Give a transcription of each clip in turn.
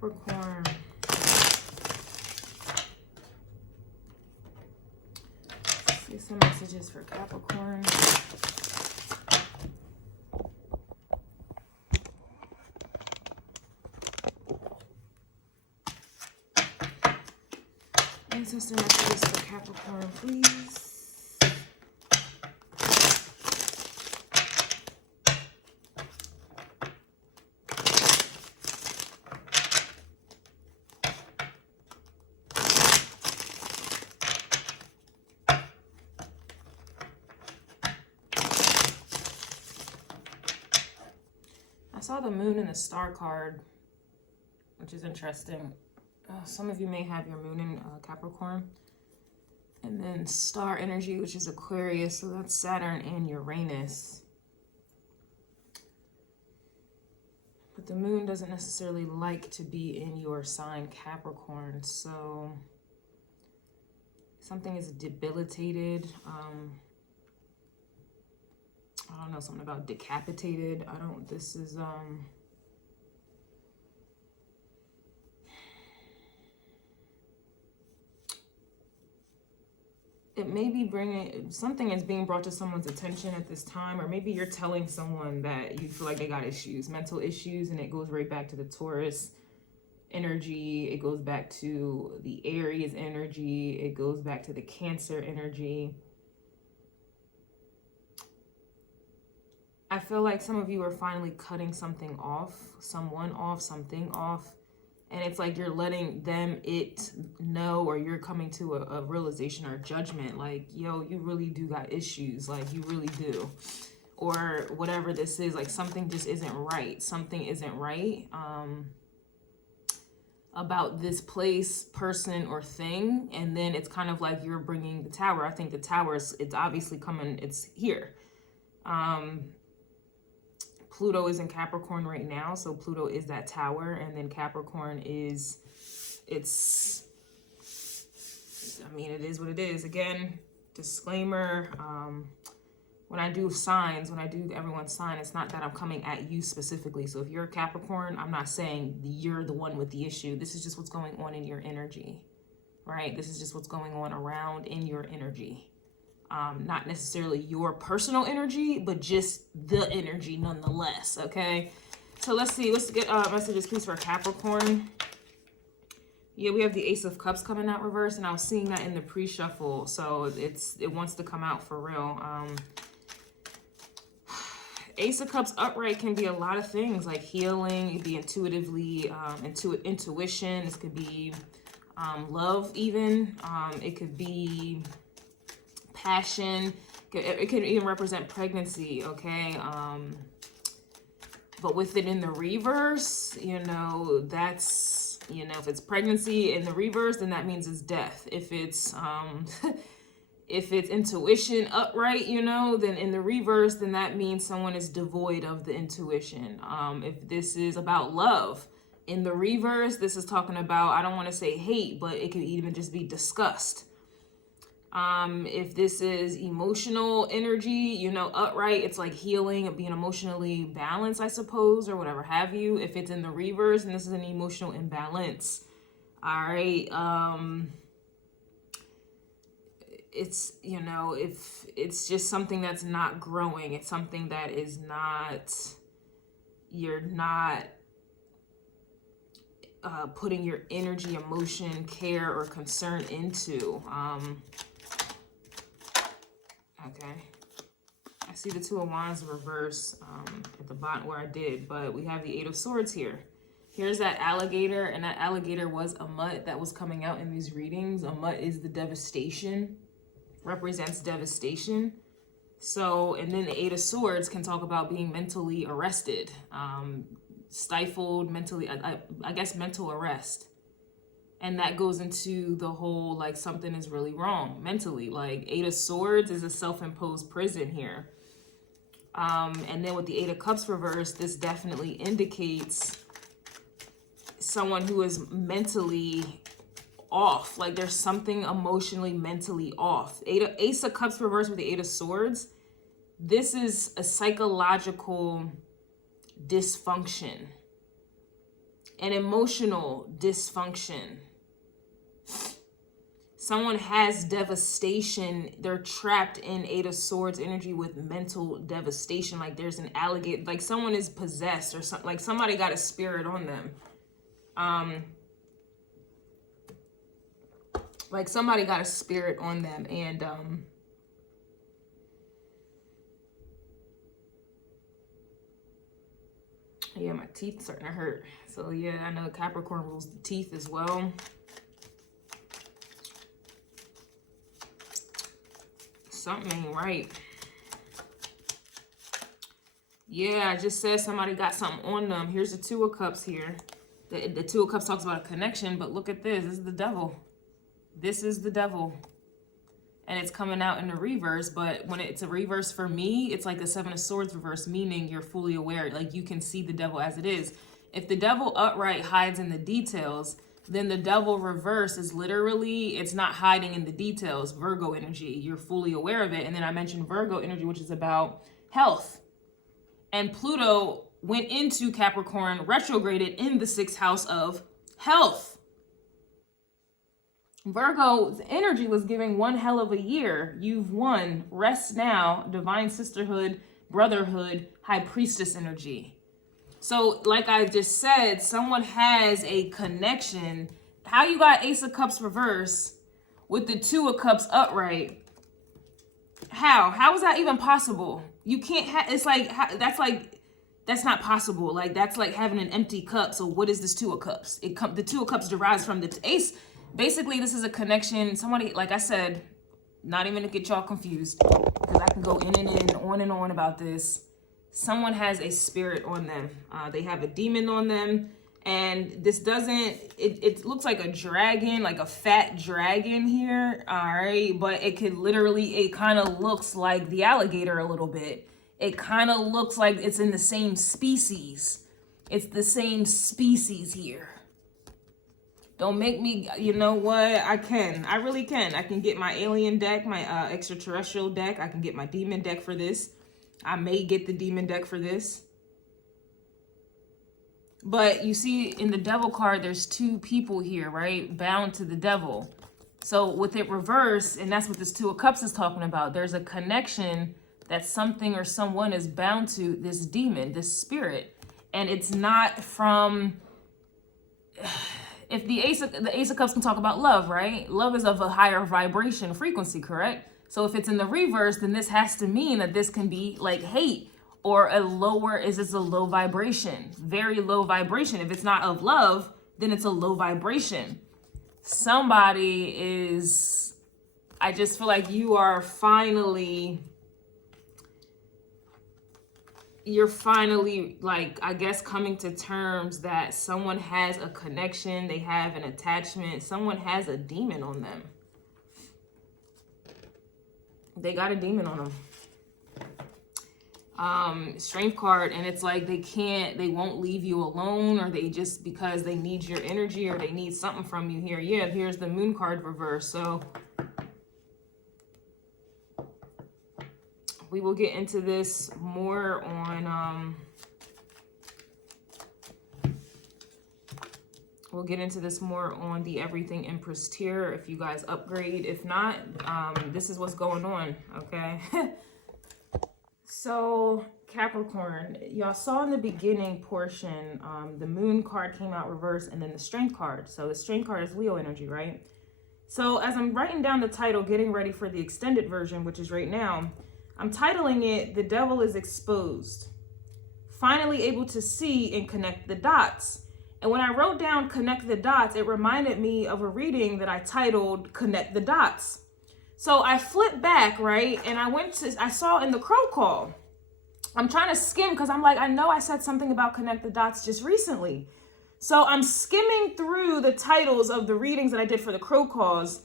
Capricorn. Let's see some messages for Capricorn. Ancestor messages for Capricorn, please. I saw the moon and the star card, which is interesting. Some of you may have your moon in Capricorn. And then star energy, which is Aquarius. So that's Saturn and Uranus. But the moon doesn't necessarily like to be in your sign Capricorn. So something is debilitated. I don't know, something about decapitated. This is, it may be something is being brought to someone's attention at this time, or maybe you're telling someone that you feel like they got issues, mental issues, and it goes right back to the Taurus energy. It goes back to the Aries energy. It goes back to the Cancer energy. I feel like some of you are finally cutting something off, someone off, something off. And it's like you're letting them know, or you're coming to a realization or a judgment. Like, yo, you really do got issues. Like, you really do. Or whatever this is, like something just isn't right. Something isn't right about this place, person, or thing. And then it's kind of like you're bringing the tower. I think the tower it's obviously coming. It's here. Pluto is in Capricorn right now, so Pluto is that tower, and then Capricorn is, it is what it is. Again, disclaimer, when I do signs, when I do everyone's sign, it's not that I'm coming at you specifically. So if you're a Capricorn, I'm not saying you're the one with the issue. This is just what's going on in your energy, right? This is just what's going on around in your energy. Not necessarily your personal energy, but just the energy nonetheless, okay? So let's see, let's get messages, please, for Capricorn. Yeah, we have the Ace of Cups coming out reverse, and I was seeing that in the pre-shuffle, so it wants to come out for real. Ace of Cups upright can be a lot of things, like healing. It could be intuitively, intuition. This could be love even. It could be passion. It could even represent pregnancy, okay? But with it in the reverse, you know, that's, you know, if it's pregnancy in the reverse, then that means it's death. If it's if it's intuition upright, you know, then in the reverse, then that means someone is devoid of the intuition. If this is about love in the reverse, this is talking about, I don't want to say hate, but it could even just be disgust. If this is emotional energy, you know, upright, it's like healing, being emotionally balanced, I suppose, or whatever have you. If it's in the reverse, and this is an emotional imbalance, all right, it's, you know, if it's just something that's not growing, it's something that is not, you're not putting your energy, emotion, care, or concern into. Okay, I see the Two of Wands reverse at the bottom where I did, but we have the Eight of Swords here. Here's that alligator, and that alligator was a mutt that was coming out in these readings. A mutt is the devastation, represents devastation. So, and then the Eight of Swords can talk about being mentally arrested, stifled, mentally, I guess mental arrest. And that goes into the whole, like, something is really wrong mentally. Like, Eight of Swords is a self-imposed prison here. And then with the Eight of Cups reversed, this definitely indicates someone who is mentally off. Like, there's something emotionally, mentally off. Ace of Cups reversed with the Eight of Swords. This is a psychological dysfunction. and emotional dysfunction. Someone has devastation. They're trapped in Eight of Swords energy with mental devastation. Like there's an alligator, like someone is possessed or something, like somebody got a spirit on them. Like somebody got a spirit on them, and yeah, my teeth starting to hurt. So yeah, I know Capricorn rules the teeth as well. Something ain't right. Yeah, I just said somebody got something on them. Here's the Two of Cups here. The Two of Cups talks about a connection, but look at this. This is the devil. This is the devil. And it's coming out in the reverse, but when it's a reverse for me, it's like the Seven of Swords reverse, meaning you're fully aware. Like you can see the devil as it is. If the devil upright hides in the details, then the devil reverse is literally, it's not hiding in the details. Virgo energy, you're fully aware of it. And then I mentioned Virgo energy, which is about health. And Pluto went into Capricorn, retrograded in the 6th house of health. Virgo's energy was giving one hell of a year. You've won. Rest now. Divine sisterhood, brotherhood, high priestess energy. So like I just said, someone has a connection. How you got Ace of Cups reverse with the Two of Cups upright? How is that even possible? You can't have, it's like, that's not possible. Like that's like having an empty cup. So what is this Two of Cups? The Two of Cups derives from the Ace. Basically, this is a connection. Somebody, like I said, not even to get y'all confused, because I can go in and on about this. Someone has a spirit on them. They have a demon on them. And this doesn't, it looks like a dragon, like a fat dragon here. All right. But it could literally, it kind of looks like the alligator a little bit. It kind of looks like it's in the same species. It's the same species here. Don't make me, you know what? I really can. I can get my alien deck, my extraterrestrial deck. I can get my demon deck for this. I may get the demon deck for this. But you see in the devil card, there's two people here, right? Bound to the devil. So with it reversed, and that's what this Two of Cups is talking about. There's a connection that something or someone is bound to this demon, this spirit. And it's not from... If the Ace of Cups can talk about love, right? Love is of a higher vibration frequency, correct? So if it's in the reverse, then this has to mean that this can be like hate or a lower, is this a low vibration? Very low vibration. If it's not of love, then it's a low vibration. Somebody is, I just feel like you are finally... You're finally, like, I guess, coming to terms that someone has a connection, they have an attachment, someone has a demon on them. They got a demon on them. Strength card, and it's like they won't leave you alone, or they just, because they need your energy or they need something from you here. Yeah, here's the Moon card reverse. So we will get into this more on, we'll get into this more on the Everything Empress tier if you guys upgrade. If not, this is what's going on, okay? So, Capricorn, y'all saw in the beginning portion, the Moon card came out reverse and then the Strength card. So the Strength card is Leo energy, right? So as I'm writing down the title, getting ready for the extended version, which is right now, I'm titling it, The Devil is Exposed. Finally able to see and connect the dots. And when I wrote down connect the dots, it reminded me of a reading that I titled Connect the Dots. So I flipped back, right? And I saw in the Crow Call, I'm trying to skim because I'm like, I know I said something about connect the dots just recently. So I'm skimming through the titles of the readings that I did for the Crow Calls.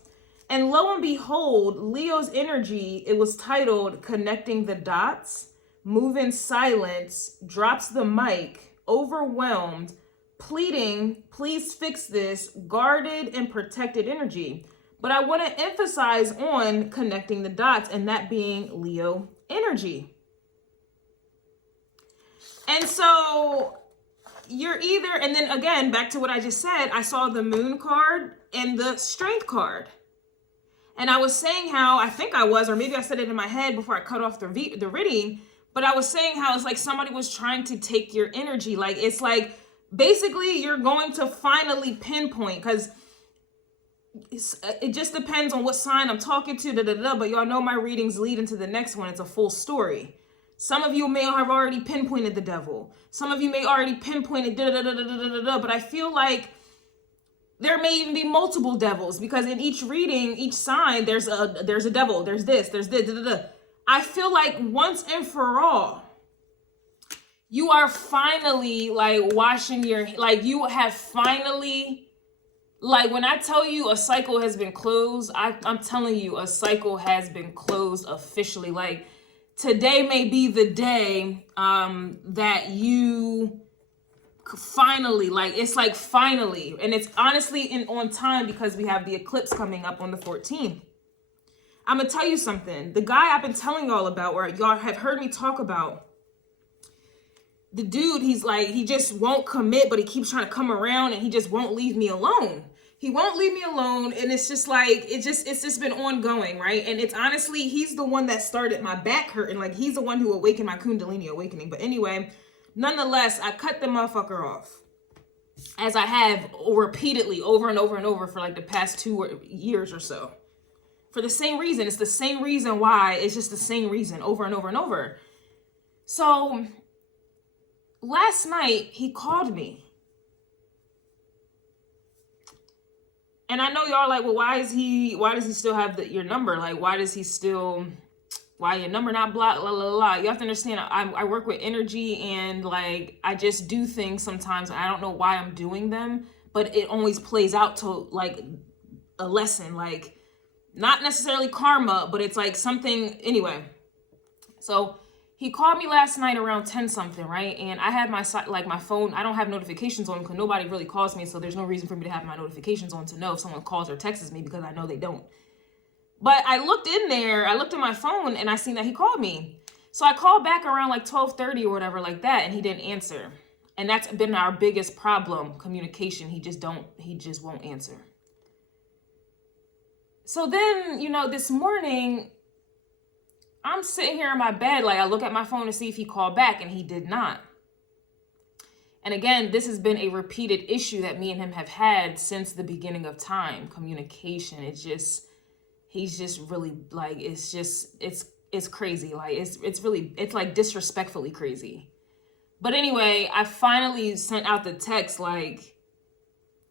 And lo and behold, Leo's energy, it was titled Connecting the Dots, Move in Silence, Drops the Mic, Overwhelmed, Pleading, Please Fix This, Guarded and Protected Energy. But I want to emphasize on connecting the dots and that being Leo energy. And so you're either, and then again, back to what I just said, I saw the moon card and the strength card. And I was saying how, I think I was, or maybe I said it in my head before I cut off the reading, but I was saying how it's like somebody was trying to take your energy. Like, it's like, basically you're going to finally pinpoint, because it just depends on what sign I'm talking to, but y'all know my readings lead into the next one. It's a full story. Some of you may have already pinpointed the devil. Some of you may already pinpointed but I feel like there may even be multiple devils, because in each reading, each sign, there's a devil, there's this, I feel like once and for all, you are finally like washing your, like you have finally, like when I tell you a cycle has been closed, I'm telling you a cycle has been closed officially. Like today may be the day that you finally, like it's like finally, and it's honestly on time, because we have the eclipse coming up on the 14th. I'm gonna tell you something. The guy I've been telling y'all about, or y'all have heard me talk about, the dude, he's like, he just won't commit, but he keeps trying to come around, and he just won't leave me alone. He won't leave me alone, and it's just like, it's just been ongoing, right? And it's honestly, he's the one that started my back hurting. Like, he's the one who awakened my Kundalini awakening. But anyway, nonetheless, I cut the motherfucker off, as I have repeatedly over and over and over for like the past 2 years or so. For the same reason. It's the same reason why. It's just the same reason over and over and over. So last night he called me. And I know y'all like, well, why does he still have your number? Like, why your number not blocked? La, la, la. You have to understand, I work with energy, and like, I just do things sometimes. I don't know why I'm doing them, but it always plays out to like a lesson, like not necessarily karma, but it's like something anyway. So he called me last night around 10 something, right? And I had my phone, I don't have notifications on because nobody really calls me. So there's no reason for me to have my notifications on to know if someone calls or texts me, because I know they don't. But I looked in there, I looked at my phone, and I seen that he called me. So I called back around like 12:30 or whatever like that, and he didn't answer. And that's been our biggest problem, communication. He just won't answer. So then, you know, this morning, I'm sitting here in my bed, like I look at my phone to see if he called back, and he did not. And again, this has been a repeated issue that me and him have had since the beginning of time, communication. He's just really like, it's crazy. Like it's like disrespectfully crazy. But anyway, I finally sent out the text like,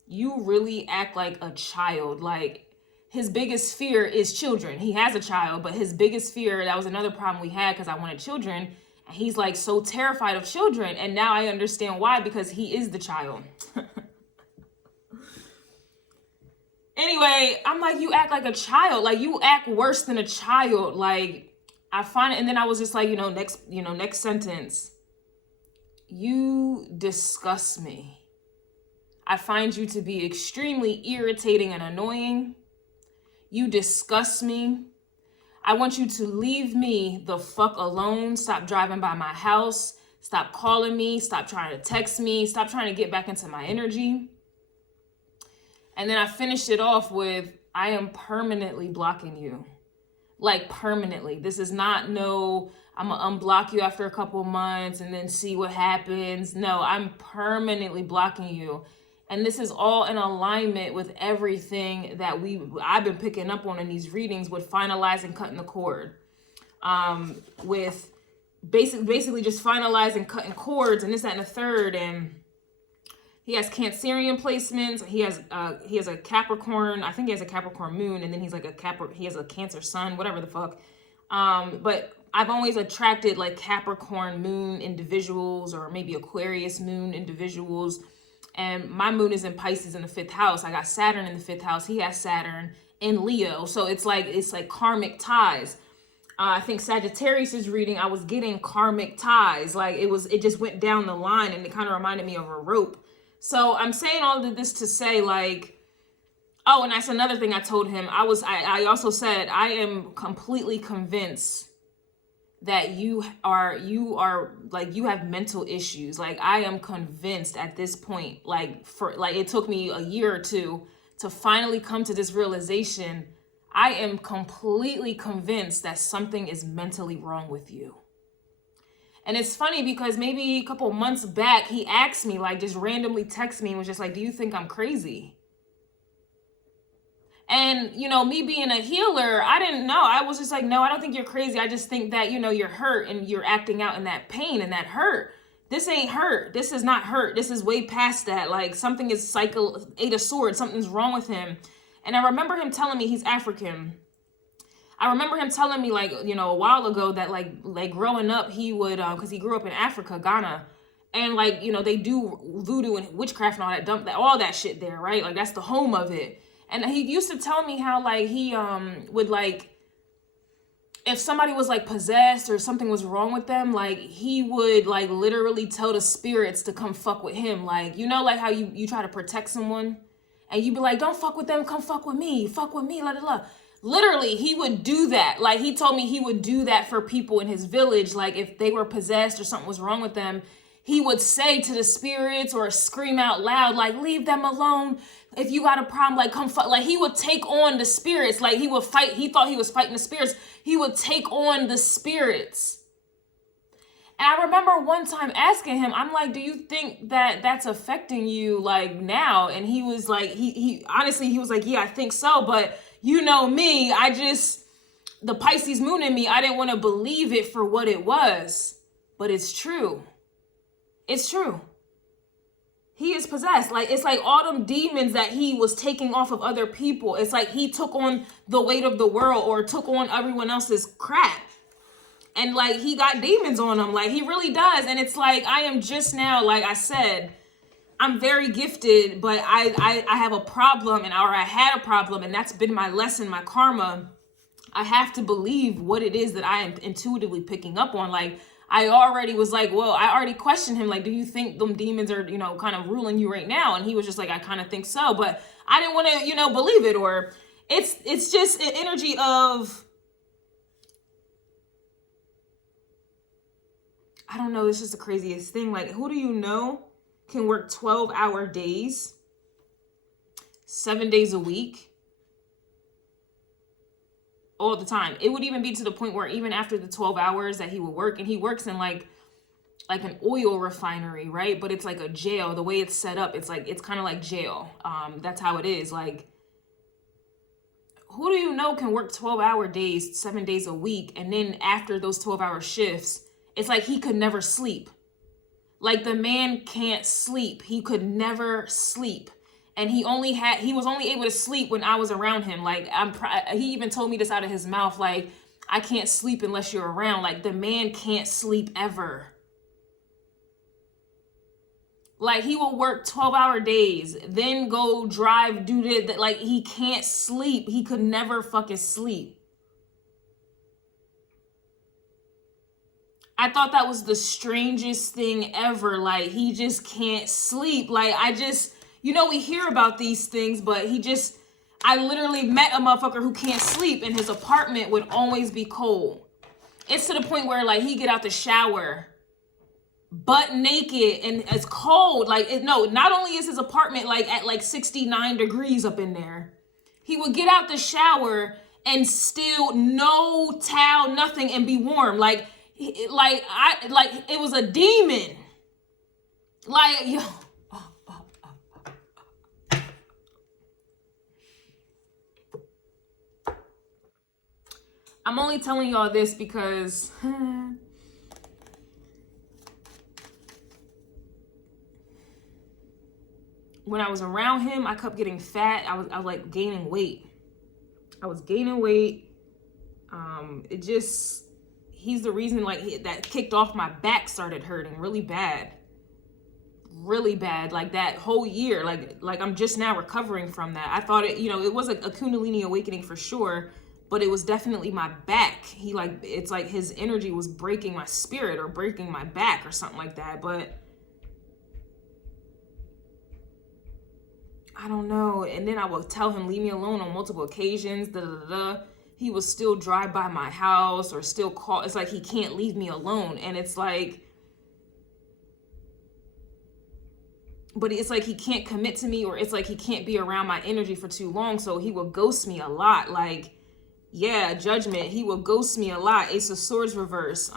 you really act like a child. Like, his biggest fear is children. He has a child, but his biggest fear, that was another problem we had, because I wanted children. And he's like so terrified of children. And now I understand why, because he is the child. Anyway, I'm like, you act like a child. Like, you act worse than a child. Like, I find it. And then I was just like, next sentence. You disgust me. I find you to be extremely irritating and annoying. You disgust me. I want you to leave me the fuck alone. Stop driving by my house. Stop calling me. Stop trying to text me. Stop trying to get back into my energy. And then I finished it off with, I am permanently blocking you. Like, permanently. This is not I'm going to unblock you after a couple months and then see what happens. No, I'm permanently blocking you. And this is all in alignment with everything that I've been picking up on in these readings, with finalizing cutting the cord. With basically just finalizing cutting cords and this, that, and the third. And he has Cancerian placements. He has a Capricorn. I think he has a Capricorn moon, and then he's like he has a Cancer sun, whatever the fuck. But I've always attracted like Capricorn moon individuals, or maybe Aquarius moon individuals. And my moon is in Pisces in the 5th house. I got Saturn in the 5th house. He has Saturn in Leo. So it's like karmic ties. I think Sagittarius's reading, I was getting karmic ties. Like it just went down the line, and it kind of reminded me of a rope. So I'm saying all of this to say, like, oh, and that's another thing I told him. I also said, I am completely convinced that you are like, you have mental issues. Like, I am convinced at this point, like, it took me a year or two to finally come to this realization. I am completely convinced that something is mentally wrong with you. And it's funny because maybe a couple months back, he asked me, like, just randomly text me and was just like, do you think I'm crazy? And, you know, me being a healer, I didn't know. I was just like, no, I don't think you're crazy. I just think that, you know, you're hurt and you're acting out in that pain and that hurt. This ain't hurt. This is not hurt. This is way past that. Like, something is Eight of Swords. Something's wrong with him. And I remember him telling me he's African. I remember him telling me, like, you know, a while ago that like growing up, he would, because he grew up in Africa, Ghana. And, like, you know, they do voodoo and witchcraft and all that shit there, right? Like, that's the home of it. And he used to tell me how, like, he would, like, if somebody was, like, possessed or something was wrong with them, like, he would, like, literally tell the spirits to come fuck with him. Like, you know, like how you try to protect someone and you be like, don't fuck with them, come fuck with me, la, la, la. Literally, he would do that. Like, he told me he would do that for people in his village. Like, if they were possessed or something was wrong with them, he would say to the spirits or scream out loud, like, leave them alone. If you got a problem, like, come fuck. Like, he would take on the spirits. Like, he would fight. He thought he was fighting the spirits. He would take on the spirits. And I remember one time asking him, I'm like, do you think that that's affecting you, like, now? And he was like, he honestly, he was like, yeah, I think so. But you know me, the Pisces moon in me, I didn't want to believe it for what it was. But it's true. It's true. He is possessed. Like, it's like all them demons that he was taking off of other people. It's like he took on the weight of the world or took on everyone else's crap. And, like, he got demons on him. Like, he really does. And it's like, I am just now, like I said, I'm very gifted, but I have a problem, or I had a problem, and that's been my lesson, my karma. I have to believe what it is that I am intuitively picking up on. Like, I already was like, well, I already questioned him. Like, do you think them demons are, you know, kind of ruling you right now? And he was just like, I kind of think so. But I didn't want to, you know, believe it. Or it's just an energy of, I don't know. This is the craziest thing. Like, who do you know can work 12-hour days, 7 days a week, all the time? It would even be to the point where even after the 12 hours that he would work, and he works in like an oil refinery, right? But it's like a jail. The way it's set up, it's like, it's kind of like jail. That's how it is. Like, who do you know can work 12-hour days, 7 days a week, and then after those 12-hour shifts, it's like he could never sleep. Like, the man can't sleep. He could never sleep. And he was only able to sleep when I was around him. Like, he even told me this out of his mouth. Like, I can't sleep unless you're around. Like, the man can't sleep ever. Like, he will work 12-hour days, then go drive, do that. Like, he can't sleep. He could never fucking sleep. I thought that was the strangest thing ever. Like, he just can't sleep. Like, you know, we hear about these things, but I literally met a motherfucker who can't sleep, and his apartment would always be cold. It's to the point where, like, he get out the shower butt naked and it's cold. Like, not only is his apartment like at like 69 degrees up in there, he would get out the shower and still no towel, nothing, and be warm. Like it was a demon. Like, yo. I'm only telling y'all this because when I was around him, I kept getting fat. I was like gaining weight. I was gaining weight. He's the reason that kicked off. My back started hurting really bad. Really bad. Like that whole year, like I'm just now recovering from that. I thought it was a Kundalini awakening for sure, but it was definitely my back. It's like his energy was breaking my spirit or breaking my back or something like that. But I don't know. And then I would tell him, leave me alone on multiple occasions. he will still drive by my house or still call. It's like he can't leave me alone. And it's like, but it's like he can't commit to me, or it's like he can't be around my energy for too long. So he will ghost me a lot. Like, yeah, Judgment, he will ghost me a lot. Ace of Swords reverse.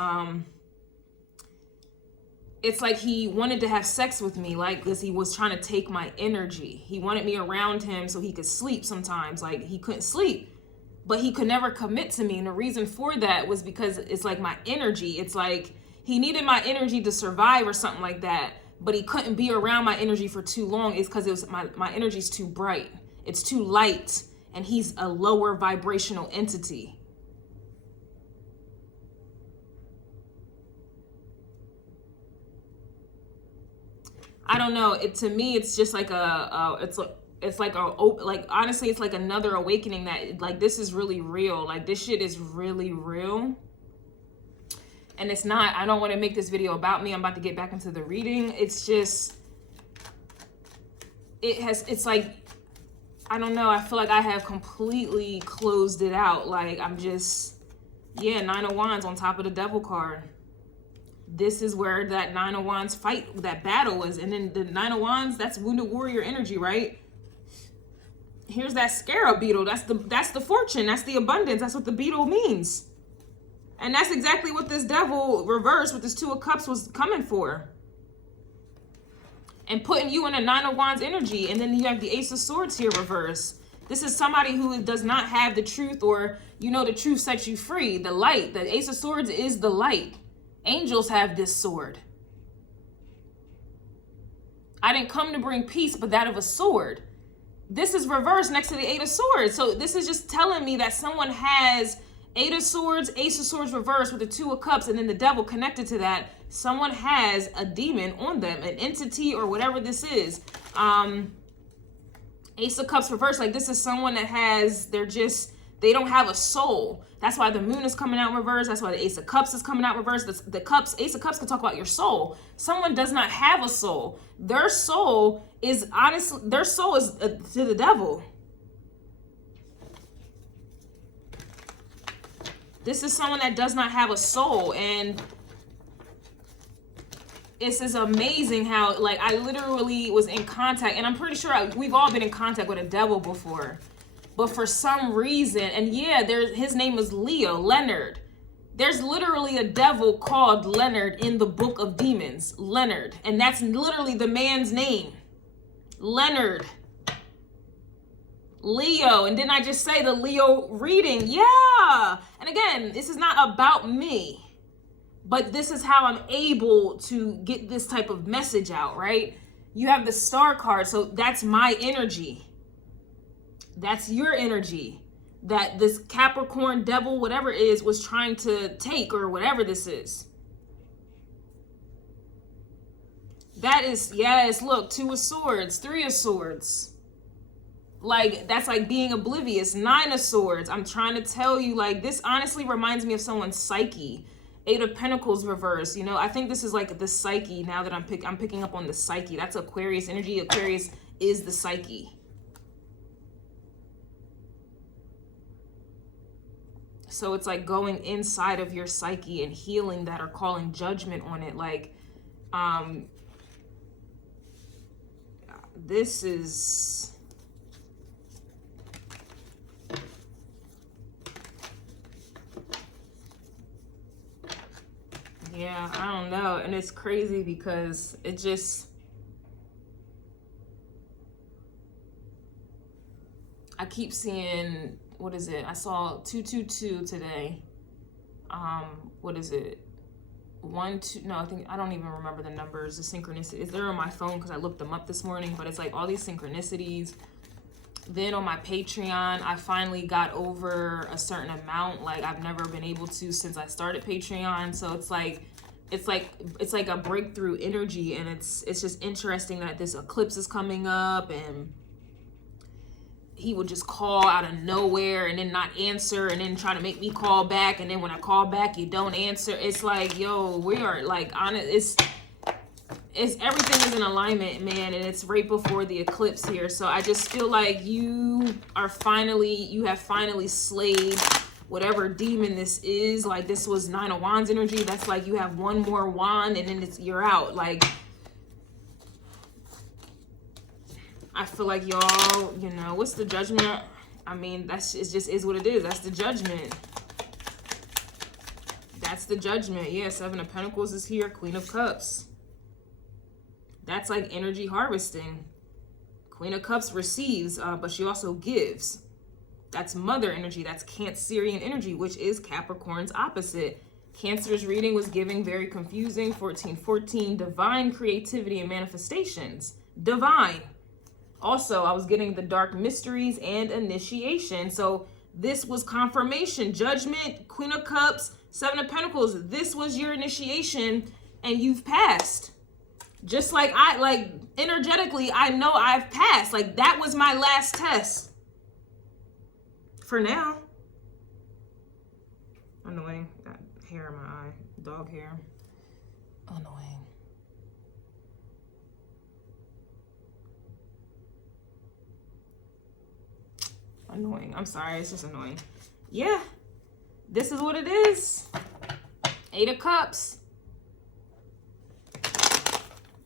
It's like he wanted to have sex with me, like, because he was trying to take my energy. He wanted me around him so he could sleep sometimes. Like, he couldn't sleep, but he could never commit to me. And the reason for that was because it's like my energy. It's like he needed my energy to survive or something like that, but he couldn't be around my energy for too long. It's because it was my energy's too bright. It's too light, and he's a lower vibrational entity. I don't know. To me, it's just like honestly, it's like another awakening that like, this is really real. Like, this shit is really real. And it's not, I don't want to make this video about me. I'm about to get back into the reading. It's just, it's like, I don't know. I feel like I have completely closed it out. Like, I'm just, yeah, 9 of Wands on top of the Devil card. This is where that 9 of Wands fight, that battle was. And then the 9 of Wands, that's Wounded Warrior energy, right? Here's that scarab beetle. That's the fortune. That's the abundance. That's what the beetle means. And that's exactly what this Devil reverse with this 2 of Cups was coming for. And putting you in a 9 of Wands energy. And then you have the Ace of Swords here reverse. This is somebody who does not have the truth, or, you know, the truth sets you free. The light. The Ace of Swords is the light. Angels have this sword. I didn't come to bring peace, but that of a sword. This is reversed next to the 8 of Swords. So this is just telling me that someone has 8 of Swords, Ace of Swords reversed with the 2 of Cups, and then the Devil connected to that. Someone has a demon on them, an entity or whatever this is. Ace of Cups reversed. Like, this is someone that has, they don't have a soul. That's why the Moon is coming out in reverse. That's why the Ace of Cups is coming out in reverse. The Cups, Ace of Cups can talk about your soul. Someone does not have a soul. Their soul is honestly, to the Devil. This is someone that does not have a soul. And this is amazing how, like, I literally was in contact, and I'm pretty sure we've all been in contact with a Devil before. But for some reason, and yeah, his name is Leo, Leonard. There's literally a devil called Leonard in the Book of Demons, Leonard. And that's literally the man's name, Leonard. Leo, and didn't I just say the Leo reading? Yeah. And again, this is not about me, but this is how I'm able to get this type of message out, right? You have the Star card, so that's my energy. That's your energy that this Capricorn Devil, whatever it is, was trying to take, or whatever this is. That is, yes, look, 2 of Swords, 3 of Swords. Like, that's like being oblivious. 9 of Swords. I'm trying to tell you, like, this honestly reminds me of someone's psyche. 8 of Pentacles reverse. You know, I think this is like the psyche now that I'm picking up on the psyche. That's Aquarius energy. Aquarius is the psyche. So it's like going inside of your psyche and healing that, or calling judgment on it. Like, this is, yeah, I don't know. And it's crazy because it just, I keep seeing, what is it? I saw 222 today. What is it? 1, 2, no, I don't even remember the numbers, the synchronicities. They're on my phone because I looked them up this morning, but it's like all these synchronicities. Then on my Patreon, I finally got over a certain amount. Like, I've never been able to since I started Patreon. So it's like a breakthrough energy, and it's just interesting that this eclipse is coming up, and he would just call out of nowhere and then not answer, and then try to make me call back, and then when I call back you don't answer. It's like, yo, we are like on it. It's everything is in alignment, man, and it's right before the eclipse here. So I just feel like you have finally slayed whatever demon this is. Like, this was 9 of Wands energy. That's like you have one more wand and then you're out. Like, I feel like y'all, you know, what's the judgment? I mean, it just is what it is. That's the judgment. That's the judgment. Yeah, 7 of Pentacles is here. Queen of Cups. That's like energy harvesting. Queen of Cups receives, but she also gives. That's mother energy. That's Cancerian energy, which is Capricorn's opposite. Cancer's reading was giving very confusing. 1414, divine creativity and manifestations. Divine. Also, I was getting the dark mysteries and initiation. So this was confirmation, judgment, Queen of Cups, 7 of Pentacles. This was your initiation and you've passed. Just like energetically, I know I've passed. Like, that was my last test. For now. Annoying. Got hair in my eye. Dog hair. Annoying. Annoying. I'm sorry. It's just annoying. Yeah. This is what it is. 8 of Cups.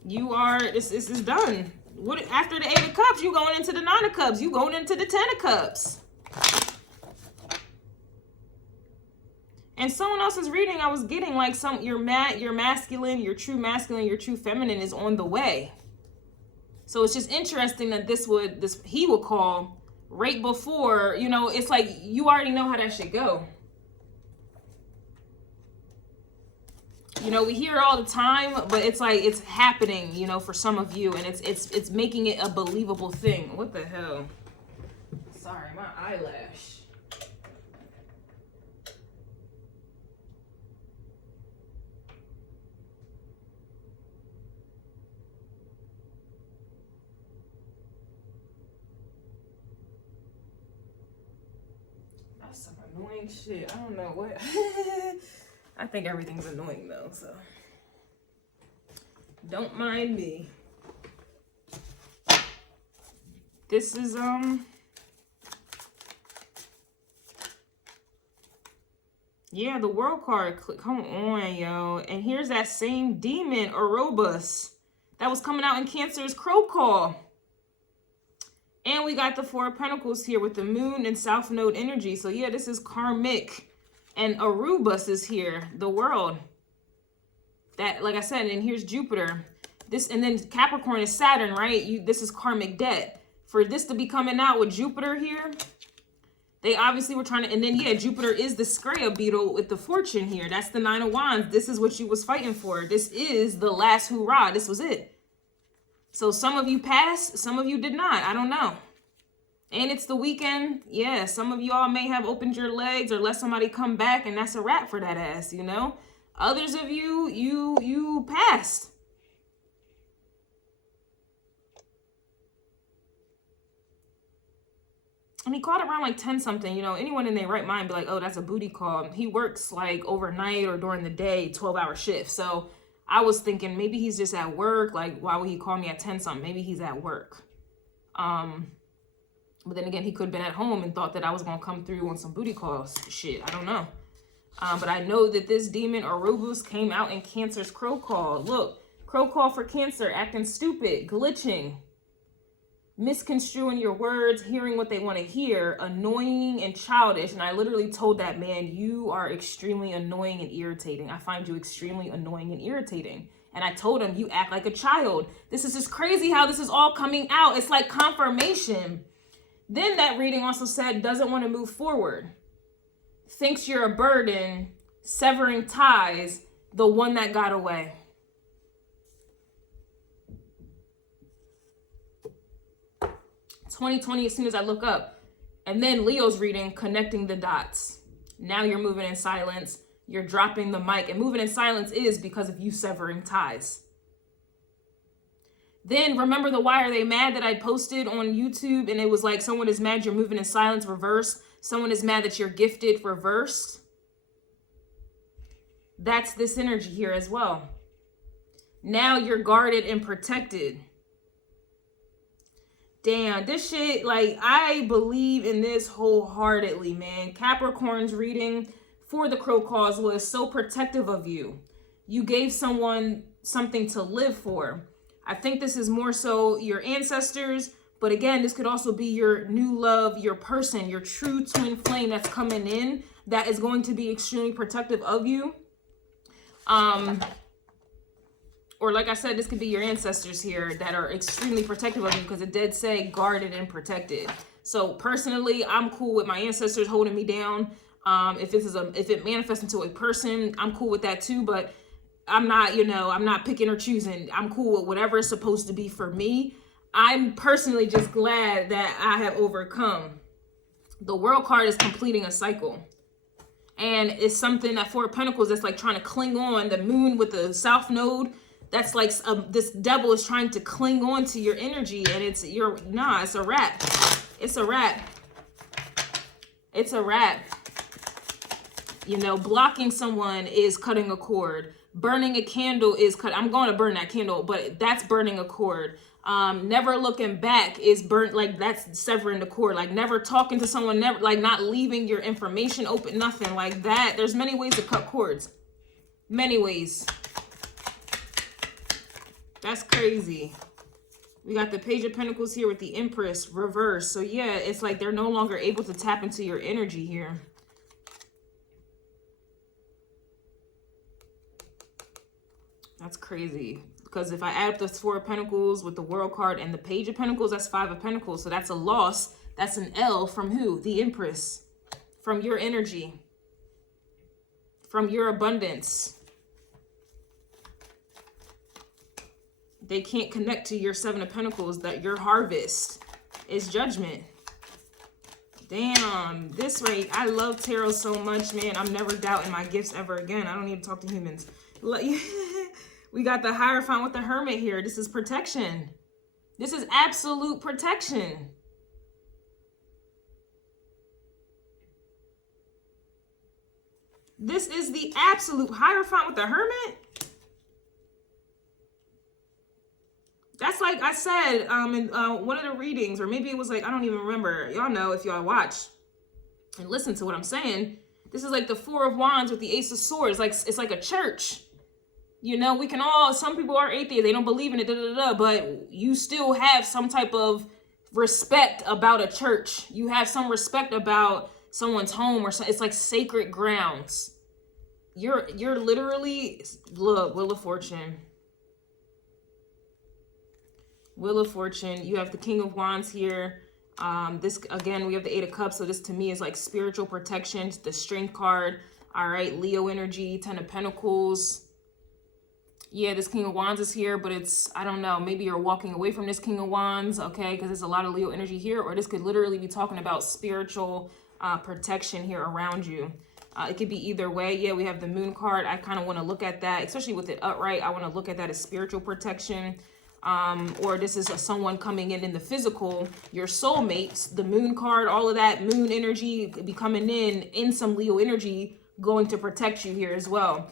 You are, this is done. What after the 8 of Cups, you going into the 9 of Cups. You going into the 10 of Cups. And someone else's reading, I was getting like your masculine, your true masculine, your true feminine is on the way. So it's just interesting that he would call right before, you know, it's like you already know how that should go. You know, we hear it all the time, but it's like it's happening, you know, for some of you, and it's making it a believable thing. What the hell? Sorry, my eyelash. That's some annoying shit. I don't know what. I think everything's annoying though, so don't mind me. This is yeah, the World card. Come on, yo. And here's that same demon, Erebus, that was coming out in Cancer's Crow Call. And we got the 4 of Pentacles here with the Moon and South Node energy. So yeah, this is karmic. And Erebus is here, the World. That, like I said, and here's Jupiter. This, and then Capricorn is Saturn, right? This is karmic debt. For this to be coming out with Jupiter here, they obviously were trying to, and then yeah, Jupiter is the Screa beetle with the fortune here. That's the 9 of Wands. This is what you was fighting for. This is the last hurrah. This was it. So some of you passed, some of you did not. I don't know. And it's the weekend. Yeah, some of y'all may have opened your legs or let somebody come back, and that's a wrap for that ass, you know? Others of you, you passed. And he called around like 10 something, you know, anyone in their right mind be like, oh, that's a booty call. He works like overnight or during the day, 12-hour shift. So I was thinking maybe he's just at work. Like, why would he call me at 10 something? Maybe he's at work. But then again, he could have been at home and thought that I was going to come through on some booty calls. Shit, I don't know. But I know that this demon, Erebus, came out in Cancer's Crow Call. Look, Crow Call for Cancer, acting stupid, glitching, misconstruing your words, hearing what they want to hear, annoying and childish. And I literally told that man, you are extremely annoying and irritating. I find you extremely annoying and irritating. And I told him, you act like a child. This is just crazy how this is all coming out. It's like confirmation. Then that reading also said, doesn't want to move forward. Thinks you're a burden, severing ties, the one that got away. (2020) as soon as I look up. And then Leo's reading, connecting the dots. Now you're moving in silence. You're dropping the mic. And moving in silence is because of you severing ties. Then remember the Why Are They Mad that I posted on YouTube, and it was like, someone is mad you're moving in silence, reverse. Someone is mad that you're gifted, reversed. That's this energy here as well. Now you're guarded and protected. Damn, this shit, like, I believe in this wholeheartedly, man. Capricorn's reading for the Crow cause was so protective of you. You gave someone something to live for. I think this is more so your ancestors, but again, this could also be your new love, your person, your true twin flame that's coming in that is going to be extremely protective of you. Or like I said, this could be your ancestors here that are extremely protective of you, because it did say guarded and protected. So personally, I'm cool with my ancestors holding me down. If it manifests into a person, I'm cool with that too. But I'm not, you know, I'm not picking or choosing. I'm cool with whatever is supposed to be for me. I'm personally just glad that I have overcome. The World card is completing a cycle. And it's something that Four of Pentacles that's like trying to cling on. The moon with the South Node, that's like this devil is trying to cling on to your energy. And it's a wrap. It's a wrap. It's a wrap. You know, blocking someone is cutting a cord. Burning a candle is I'm going to burn that candle, but that's burning a cord. Never looking back is burnt, like that's severing the cord. Like never talking to someone, never, like not leaving your information open, nothing like that. There's many ways to cut cords. Many ways. That's crazy. We got the Page of Pentacles here with the Empress reverse. So yeah, it's like they're no longer able to tap into your energy here. That's crazy. Because if I add up the Four of Pentacles with the World card and the Page of Pentacles, that's Five of Pentacles. So that's a loss. That's an L from who? The Empress. From your energy. From your abundance. They can't connect to your Seven of Pentacles. That your harvest is judgment. Damn. This rate. I love tarot so much, man. I'm never doubting my gifts ever again. I don't need to talk to humans. We got the Hierophant with the Hermit here. This is protection. This is absolute protection. This is the absolute Hierophant with the Hermit. That's like I said in one of the readings, or maybe it was like, I don't even remember. Y'all know if y'all watch and listen to what I'm saying. This is like the Four of Wands with the Ace of Swords. Like it's like a church. You know, we can all, some people are atheists, they don't believe in it, but you still have some type of respect about a church. You have some respect about someone's home, or it's like sacred grounds. You're literally, look, Wheel of Fortune. Wheel of Fortune. You have the King of Wands here. This, again, we have the Eight of Cups. So this to me is like spiritual protection, the Strength card. All right, Leo energy, Ten of Pentacles. Yeah, this King of Wands is here, but it's, I don't know, maybe you're walking away from this King of Wands, okay, because there's a lot of Leo energy here, or this could literally be talking about spiritual protection here around you. It could be either way. Yeah, we have the Moon card. I kind of want to look at that, especially with it upright. I want to look at that as spiritual protection. Or this is someone coming in the physical, your soulmates, the Moon card, all of that Moon energy could be coming in some Leo energy, going to protect you here as well.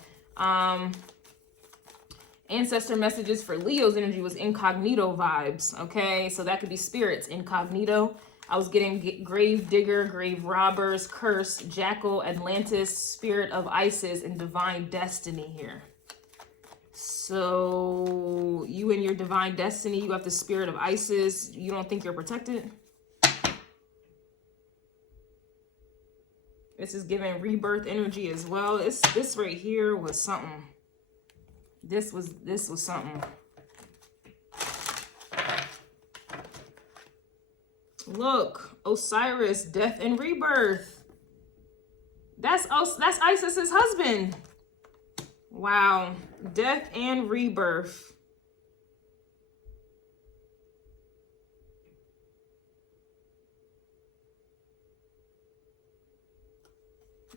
Ancestor messages for Leo's energy was incognito vibes. Okay, so that could be spirits, incognito. I was getting grave digger, grave robbers, curse, jackal, Atlantis, spirit of Isis, and divine destiny here. So you and your divine destiny, you have the spirit of Isis. You don't think you're protected? This is giving rebirth energy as well. This right here was something. This was something. Look, Osiris, death and rebirth. That's Isis's husband. Wow, death and rebirth.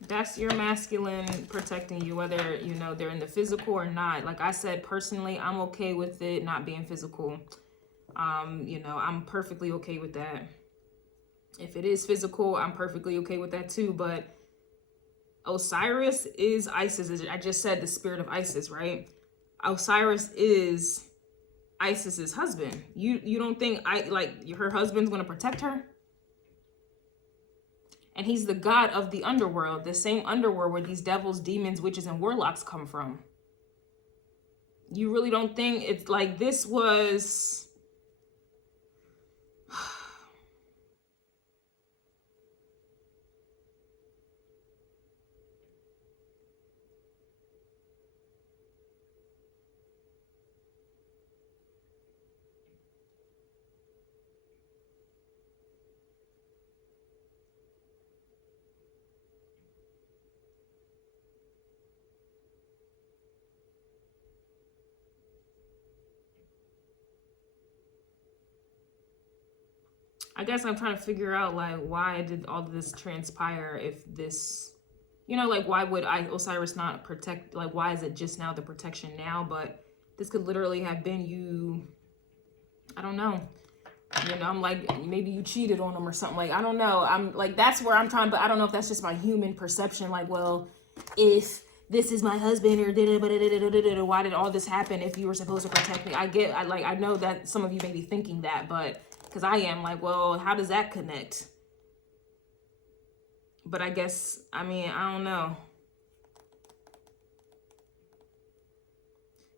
That's your masculine protecting you, whether, you know, they're in the physical or not. Like I said, personally, I'm okay with it not being physical. You know, I'm perfectly okay with that. If it is physical, I'm perfectly okay with that too. But Osiris is Isis. I just said the spirit of Isis, right? Osiris is Isis's husband. You don't think her husband's gonna protect her? And he's the god of the underworld, the same underworld where these devils, demons, witches, and warlocks come from. You really don't think it's like this was... I guess I'm trying to figure out, like, why did all of this transpire if this, you know, like, why would Osiris not protect, like, why is it just now the protection now? But this could literally have been you, I don't know. You know, I'm like, maybe you cheated on him or something. Like, I don't know. I'm like, that's where I'm trying, but I don't know if that's just my human perception. Like, well, if this is my husband or why did all this happen if you were supposed to protect me? I know that some of you may be thinking that, but because I am like, well, how does that connect? But I guess, I mean, I don't know.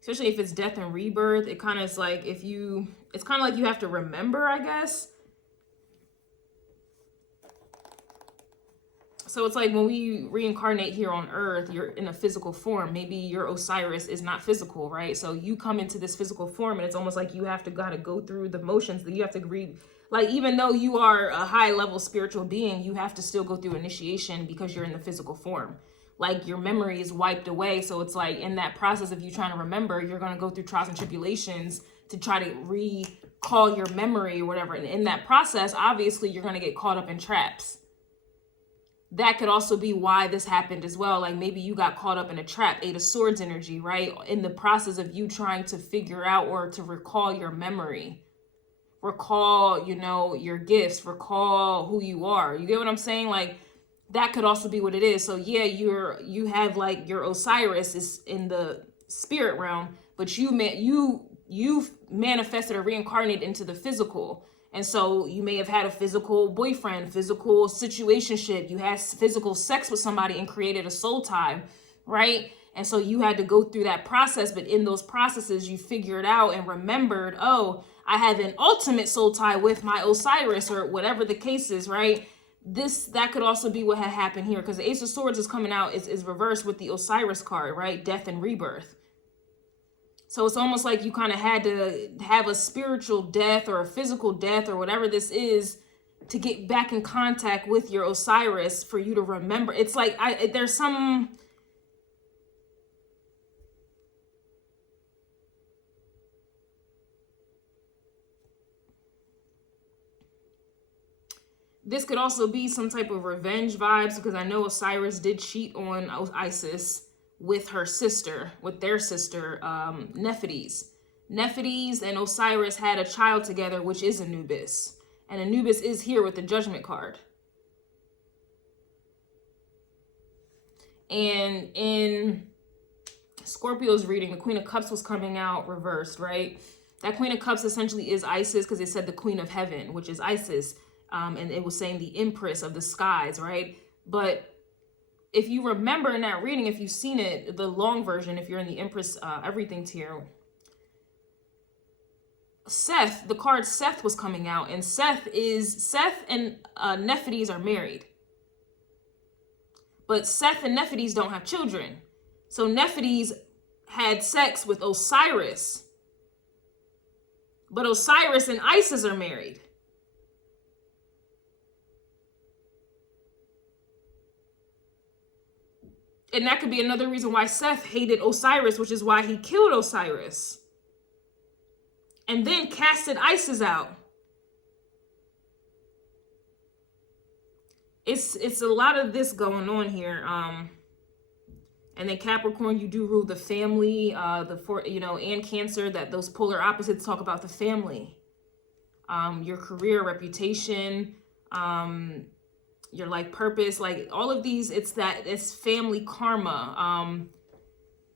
Especially if it's death and rebirth, it kind of is like it's kind of like you have to remember, I guess. So it's like when we reincarnate here on Earth, you're in a physical form. Maybe your Osiris is not physical, right? So you come into this physical form and it's almost like you have to gotta go through the motions that you have to read. Like, even though you are a high level spiritual being, you have to still go through initiation because you're in the physical form. Like, your memory is wiped away. So it's like in that process of you trying to remember, you're going to go through trials and tribulations to try to recall your memory or whatever. And in that process, obviously, you're going to get caught up in traps. That could also be why this happened as well. Like, maybe you got caught up in a trap, 8 of Swords energy, right? In the process of you trying to figure out or to recall your memory. Recall, you know, your gifts. Recall who you are. You get what I'm saying? Like, that could also be what it is. So yeah, you have like your Osiris is in the spirit realm, but you've manifested or reincarnated into the physical. And so you may have had a physical boyfriend, physical situationship. You had physical sex with somebody and created a soul tie, right? And so you had to go through that process. But in those processes, you figured out and remembered, oh, I have an ultimate soul tie with my Osiris or whatever the case is, right? That could also be what had happened here, because the Ace of Swords is coming out is reversed with the Osiris card, right? Death and rebirth. So it's almost like you kind of had to have a spiritual death or a physical death or whatever this is to get back in contact with your Osiris for you to remember. It's like there's some... This could also be some type of revenge vibes, because I know Osiris did cheat on Isis with her sister, with their sister, Nephthys. Nephthys and Osiris had a child together, which is Anubis. And Anubis is here with the Judgment card. And in Scorpio's reading, the Queen of Cups was coming out reversed, right? That Queen of Cups essentially is Isis, because it said the Queen of Heaven, which is Isis. And it was saying the Empress of the skies, right? But if you remember in that reading, if you've seen it, the long version, if you're in the Empress everything tier, Seth, the card Seth was coming out, and Seth and Nephthys are married. But Seth and Nephthys don't have children. So Nephthys had sex with Osiris. But Osiris and Isis are married. And that could be another reason why Seth hated Osiris, which is why he killed Osiris. And then casted Isis out. It's a lot of this going on here. And then Capricorn, you do rule the family, and Cancer, that those polar opposites talk about the family. Your career, reputation, your life purpose, like all of these, it's family karma.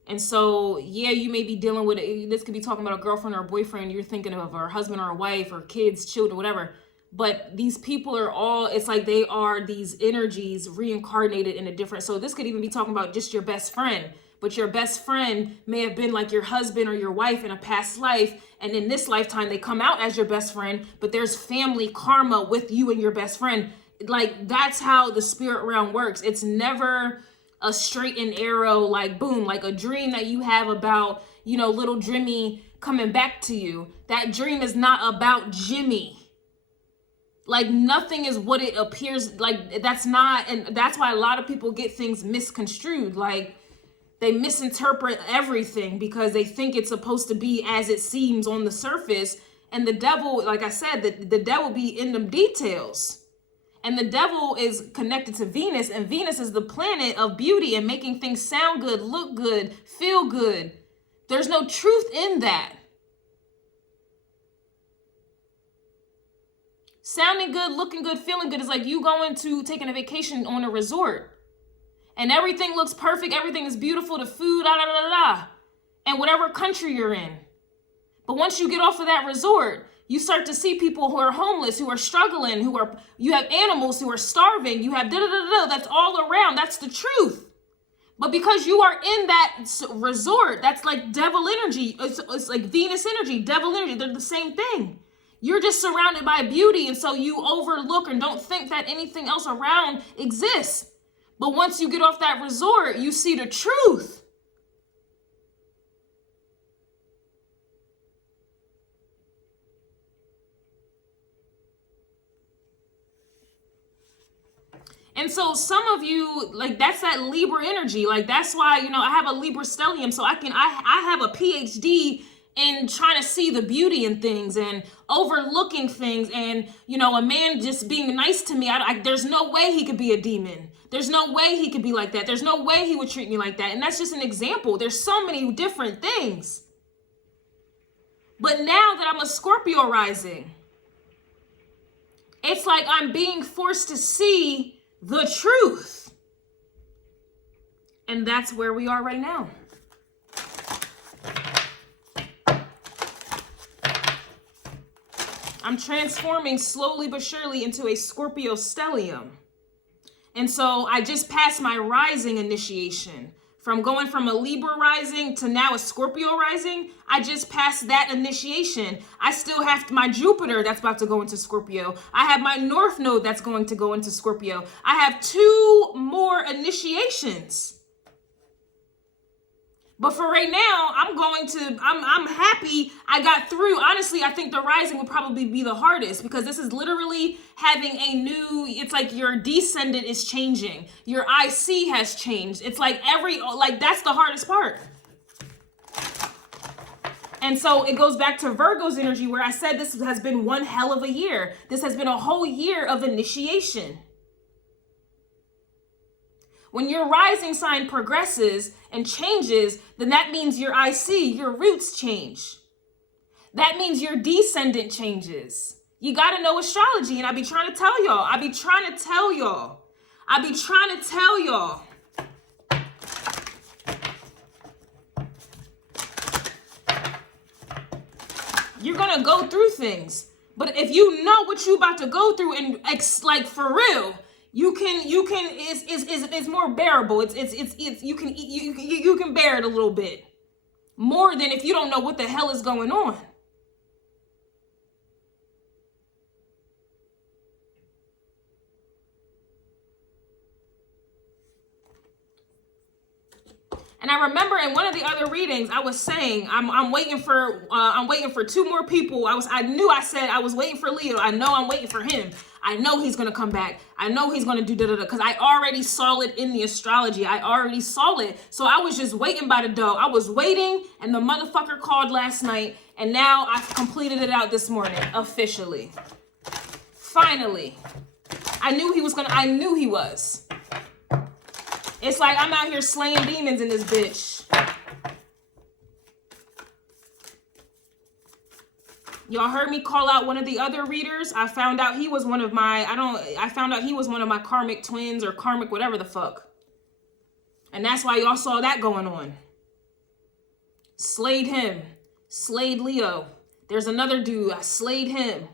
And so, yeah, you may be dealing with it. This could be talking about a girlfriend or a boyfriend. You're thinking of a husband or a wife or kids, children, whatever. But these people are all, it's like they are these energies reincarnated in a different. So this could even be talking about just your best friend. But your best friend may have been like your husband or your wife in a past life. And in this lifetime, they come out as your best friend. But there's family karma with you and your best friend. Like, that's how the spirit realm works. It's never a straight and arrow, like boom, like a dream that you have about, you know, little Jimmy coming back to you. That dream is not about Jimmy. Like, nothing is what it appears. Like, that's not, and that's why a lot of people get things misconstrued. Like, they misinterpret everything because they think it's supposed to be as it seems on the surface. And the devil, like I said, the devil be in them details. And the devil is connected to Venus, and Venus is the planet of beauty and making things sound good, look good, feel good. There's no truth in that. Sounding good, looking good, feeling good is like you going to taking a vacation on a resort. And everything looks perfect, everything is beautiful, the food, da da da da, and whatever country you're in. But once you get off of that resort, you start to see people who are homeless, who are struggling, you have animals who are starving, you have da-da-da-da, that's all around, that's the truth. But because you are in that resort, that's like devil energy, it's like Venus energy, devil energy, they're the same thing. You're just surrounded by beauty, and so you overlook and don't think that anything else around exists. But once you get off that resort, you see the truth. And so some of you, like, that's that Libra energy. Like, that's why, you know, I have a Libra stellium. So I have a PhD in trying to see the beauty in things and overlooking things. And, you know, a man just being nice to me, there's no way he could be a demon. There's no way he could be like that. There's no way he would treat me like that. And that's just an example. There's so many different things. But now that I'm a Scorpio rising, it's like I'm being forced to see the truth. And that's where we are right now. I'm transforming slowly but surely into a Scorpio stellium. And so I just passed my rising initiation. From going from a Libra rising to now a Scorpio rising, I just passed that initiation. I still have my Jupiter that's about to go into Scorpio. I have my North Node that's going to go into Scorpio. I have 2 more initiations. But for right now, I'm happy I got through. Honestly, I think the rising will probably be the hardest because this is literally having a new, it's like your descendant is changing. Your IC has changed. It's like that's the hardest part. And so it goes back to Virgo's energy where I said this has been one hell of a year. This has been a whole year of initiation. When your rising sign progresses and changes, then that means your IC, your roots change. That means your descendant changes. You got to know astrology, and I be trying to tell y'all. You're going to go through things. But if you know what you about to go through and like for real, you can it's more bearable. You can bear it a little bit more than if you don't know what the hell is going on. And I remember in one of the other readings, I was saying I'm waiting for 2 more people. I knew I said I was waiting for Leo. I know I'm waiting for him. I know he's gonna come back. I know he's gonna do da-da-da, because I already saw it in the astrology. I already saw it. So I was just waiting by the door. I was waiting, and the motherfucker called last night, and now I've completed it out this morning, officially. Finally. I knew he was. It's like I'm out here slaying demons in this bitch. Y'all heard me call out one of the other readers. I found out he was one of my, karmic twins or karmic whatever the fuck. And that's why y'all saw that going on. Slayed him. Slayed Leo. There's another dude. I slayed him.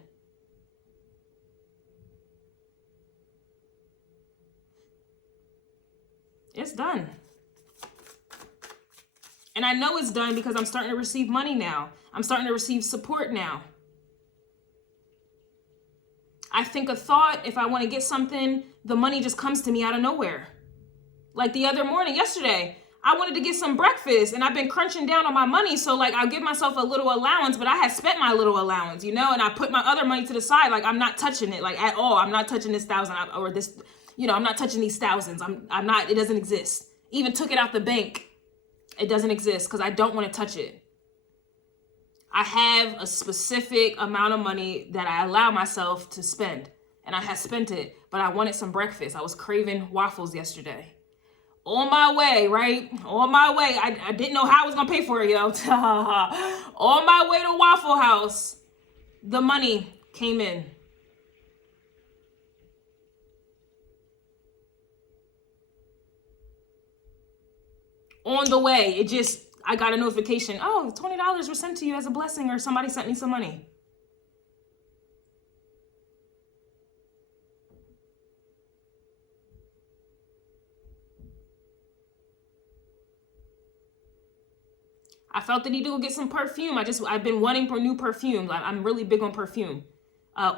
It's done. And I know it's done because I'm starting to receive money now. I'm starting to receive support now. I think a thought, if I want to get something, the money just comes to me out of nowhere. Like the other morning, yesterday, I wanted to get some breakfast and I've been crunching down on my money. So like I'll give myself a little allowance, but I had spent my little allowance, you know, and I put my other money to the side. Like I'm not touching it like at all. I'm not touching this thousand or this, you know, I'm not touching these thousands. I'm not, it doesn't exist. Even took it out the bank. It doesn't exist because I don't want to touch it. I have a specific amount of money that I allow myself to spend, and I had spent it, but I wanted some breakfast. I was craving waffles yesterday. On my way, right? On my way. I didn't know how I was going to pay for it, yo. On my way to Waffle House, the money came in. On the way, it just, I got a notification. Oh, $20 was sent to you as a blessing, or somebody sent me some money. I felt the need to go get some perfume. I've been wanting for new perfume. I'm really big on perfume.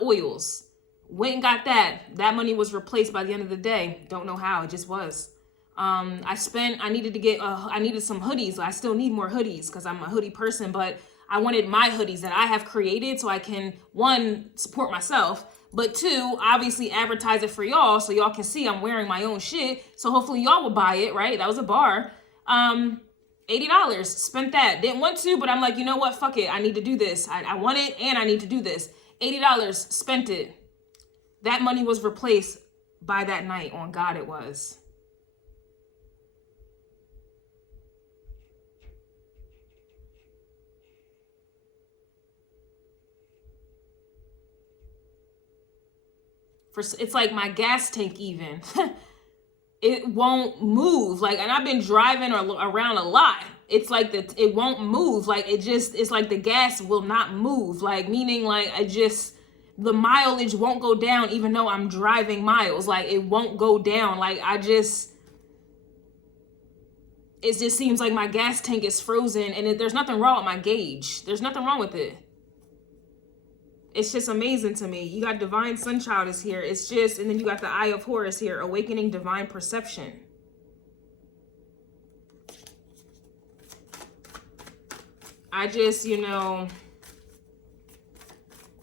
Oils. Went and got that. That money was replaced by the end of the day. Don't know how, it just was. I needed some hoodies. I still need more hoodies because I'm a hoodie person, but I wanted my hoodies that I have created so I can, one, support myself, but two, obviously advertise it for y'all so y'all can see I'm wearing my own shit. So hopefully y'all will buy it, right? That was a bar. $80, spent that. Didn't want to, but I'm like, you know what? Fuck it. I need to do this. I want it and I need to do this. $80, spent it. That money was replaced by that night. On God, it was. It's like my gas tank even. It won't move. Like, and I've been driving around a lot. It's like it won't move. Like it's like the gas will not move. Like, meaning like the mileage won't go down even though I'm driving miles. Like it won't go down. Like it just seems like my gas tank is frozen, and there's nothing wrong with my gauge. There's nothing wrong with it. It's just amazing to me. You got Divine Sunchild is here. It's just, and then you got the Eye of Horus here, Awakening Divine Perception. I just, you know,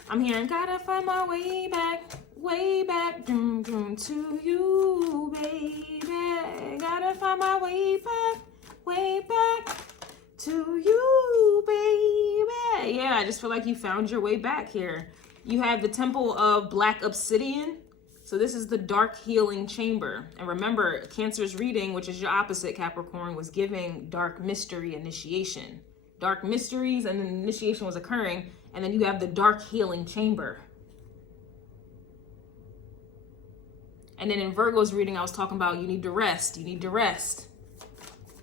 I'm hearing, gotta find my way back, doom, doom, to you, baby. Gotta find my way back to you, baby. Yeah, I just feel like you found your way back here. You have the Temple of Black Obsidian. So this is the Dark Healing Chamber. And remember, Cancer's reading, which is your opposite, Capricorn, was giving Dark Mystery Initiation. Dark mysteries, and then initiation was occurring. And then you have the Dark Healing Chamber. And then in Virgo's reading, I was talking about you need to rest. You need to rest.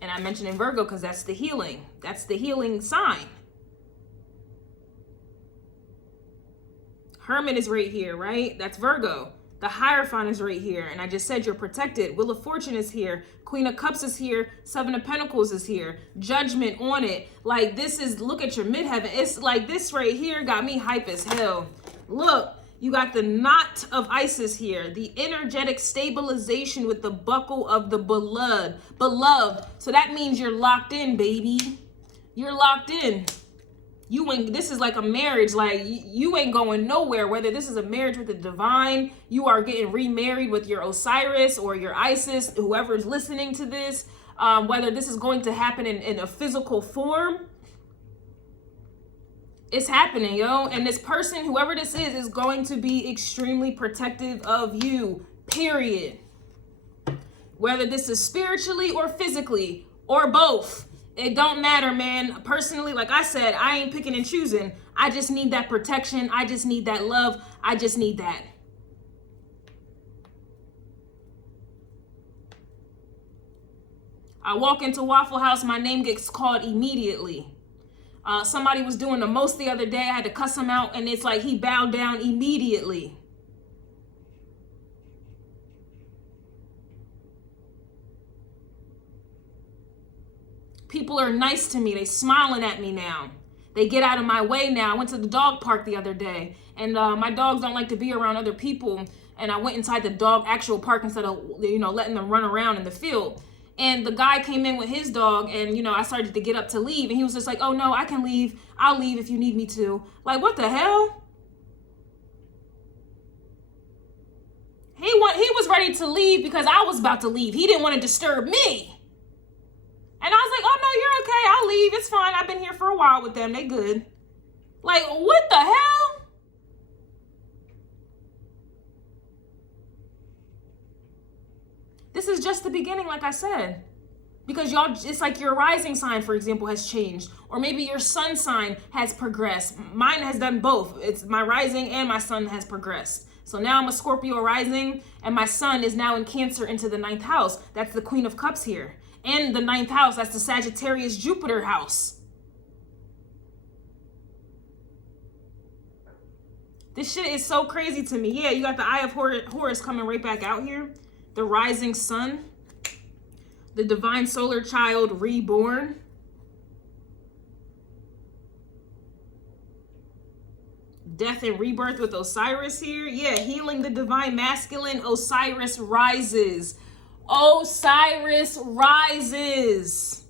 And I mentioned in Virgo because that's the healing. That's the healing sign. Hermit is right here, right? That's Virgo. The Hierophant is right here. And I just said you're protected. Wheel of Fortune is here. Queen of Cups is here. Seven of Pentacles is here. Judgment on it. Like this is, look at your midheaven. It's like this right here got me hype as hell. Look. You got the Knot of Isis here, the energetic stabilization with the buckle of the beloved. So that means you're locked in, baby. You're locked in. This is like a marriage. Like you ain't going nowhere. Whether this is a marriage with the divine, you are getting remarried with your Osiris or your Isis, whoever is listening to this, whether this is going to happen in a physical form. It's happening, yo. And this person, whoever this is going to be extremely protective of you, period. Whether this is spiritually or physically or both. It don't matter, man. Personally, like I said, I ain't picking and choosing. I just need that protection. I just need that love. I just need that. I walk into Waffle House, my name gets called immediately. Somebody was doing the most the other day. I had to cuss him out, and it's like he bowed down immediately. People are nice to me. They smiling at me now. They get out of my way now. I went to the dog park the other day, and my dogs don't like to be around other people. And I went inside the actual park instead of, you know, letting them run around in the field. And the guy came in with his dog, and, you know, I started to get up to leave. And he was just like, oh, no, I can leave. I'll leave if you need me to. Like, what the hell? He was ready to leave because I was about to leave. He didn't want to disturb me. And I was like, oh, no, you're okay. I'll leave. It's fine. I've been here for a while with them. They good. Like, what the hell? This is just the beginning, like I said. Because y'all, it's like your rising sign, for example, has changed. Or maybe your sun sign has progressed. Mine has done both. It's my rising and my sun has progressed. So now I'm a Scorpio rising, and my sun is now in Cancer into the 9th house. That's the Queen of Cups here. And the 9th house, that's the Sagittarius Jupiter house. This shit is so crazy to me. Yeah, you got the Eye of Horus coming right back out here. The rising sun. The divine solar child reborn. Death and rebirth with Osiris here. Yeah, healing the divine masculine. Osiris rises. Osiris rises.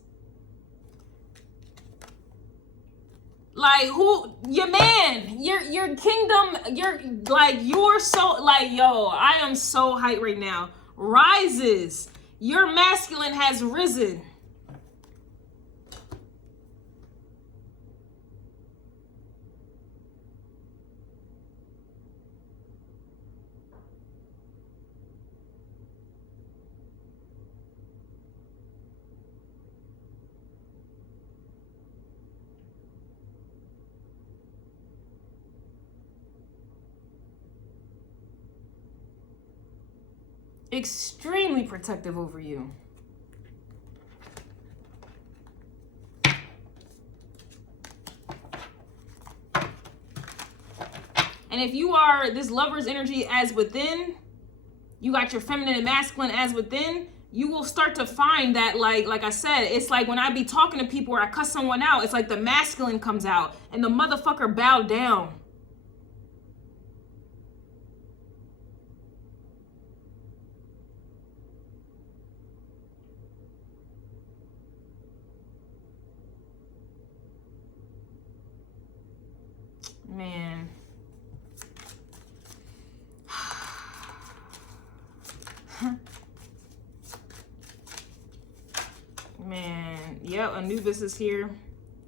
Like, who, your man, your kingdom, you're so, like, yo, I am so hyped right now. Rises. Your masculine has risen. Extremely protective over you. And if you are this lover's energy as within, you got your feminine and masculine as within, you will start to find that, like I said, it's like when I be talking to people or I cuss someone out, it's like the masculine comes out and the motherfucker bowed down. Man. Man. Yep, Anubis is here.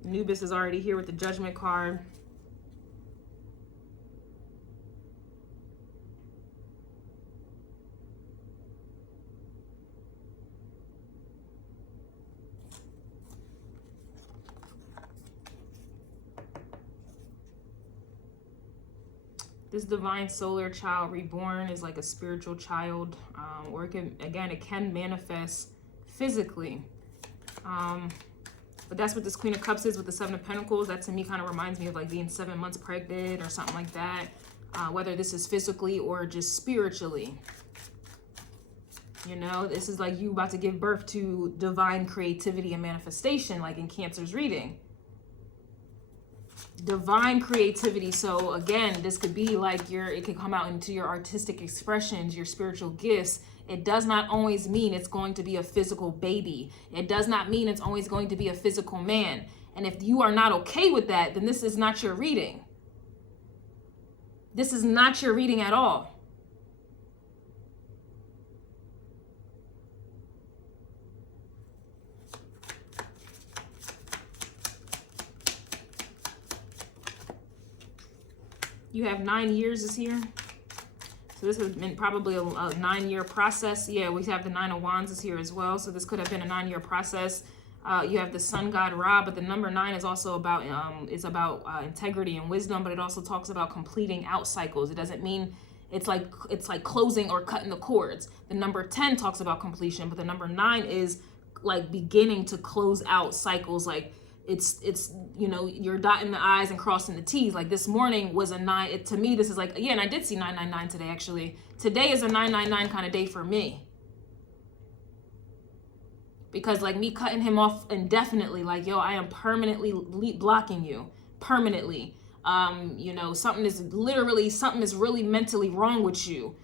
Anubis is already here with the Judgment card. This divine solar child reborn is like a spiritual child, or it can manifest physically. But that's what this Queen of Cups is with the 7 of Pentacles. That to me kind of reminds me of like being 7 months pregnant or something like that. Whether this is physically or just spiritually. You know, this is like you about to give birth to divine creativity and manifestation, like in Cancer's reading. Divine creativity. So again, this could be like it could come out into your artistic expressions, your spiritual gifts. It does not always mean it's going to be a physical baby. It does not mean it's always going to be a physical man. And if you are not okay with that, then this is not your reading. This is not your reading at all. You have 9 years is here. So this has been probably a 9-year process. Yeah, we have the 9 of Wands is here as well. So this could have been a 9-year process. You have the sun god Ra, but the number 9 is also about integrity and wisdom, but it also talks about completing out cycles. It doesn't mean it's like closing or cutting the cords. The number 10 talks about completion, but the number 9 is like beginning to close out cycles. Like it's you know, you're dotting the I's and crossing the T's. Like this morning was a 9. To me, this is like, yeah, and I did see 999 today, actually. Today is a 999 kind of day for me. Because like me cutting him off indefinitely, like, yo, I am permanently blocking you. Permanently. You know, something is really mentally wrong with you.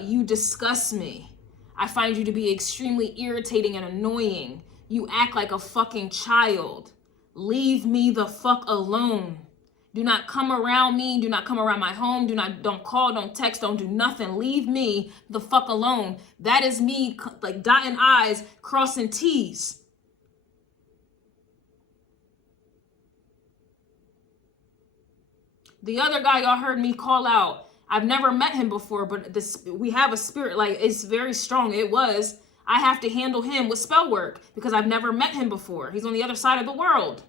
You disgust me. I find you to be extremely irritating and annoying. You act like a fucking child. Leave me the fuck alone. Do not come around me. Do not come around my home. Don't call, don't text, don't do nothing. Leave me the fuck alone. That is me like dotting I's, crossing T's. The other guy y'all heard me call out, I've never met him before, but we have a spirit, like it's very strong. I have to handle him with spell work because I've never met him before. He's on the other side of the world.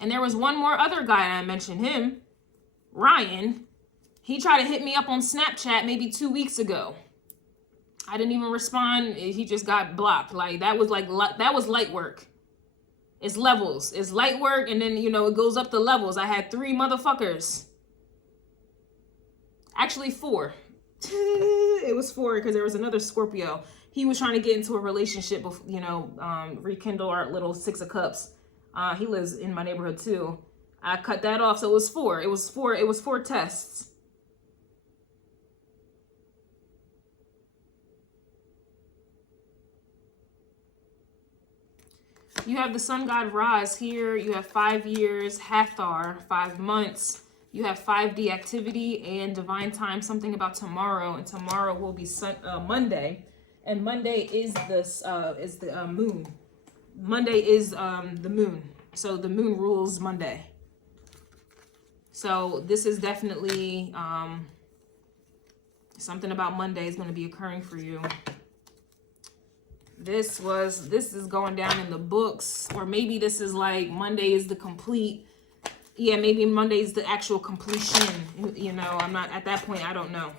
And there was one more other guy, and I mentioned him, Ryan. He tried to hit me up on Snapchat maybe 2 weeks ago. I didn't even respond. He just got blocked. Like that was light work. It's levels. It's light work, and then, you know, it goes up the levels. I had 3 motherfuckers. Actually 4. It was 4 because there was another Scorpio. He was trying to get into a relationship, you know, rekindle our little 6 of Cups. He lives in my neighborhood too. I cut that off, so it was 4. It was 4 tests. You have the sun god Ra here. You have 5 years, Hathor, 5 months. You have 5D activity and divine time, something about tomorrow. And tomorrow will be Monday. And Monday is the moon. Monday is the moon. So the moon rules Monday. So this is definitely something about Monday is going to be occurring for you. This is going down in the books, or maybe this is like Monday is the complete. Yeah, maybe Monday is the actual completion. You know, I'm not at that point. I don't know.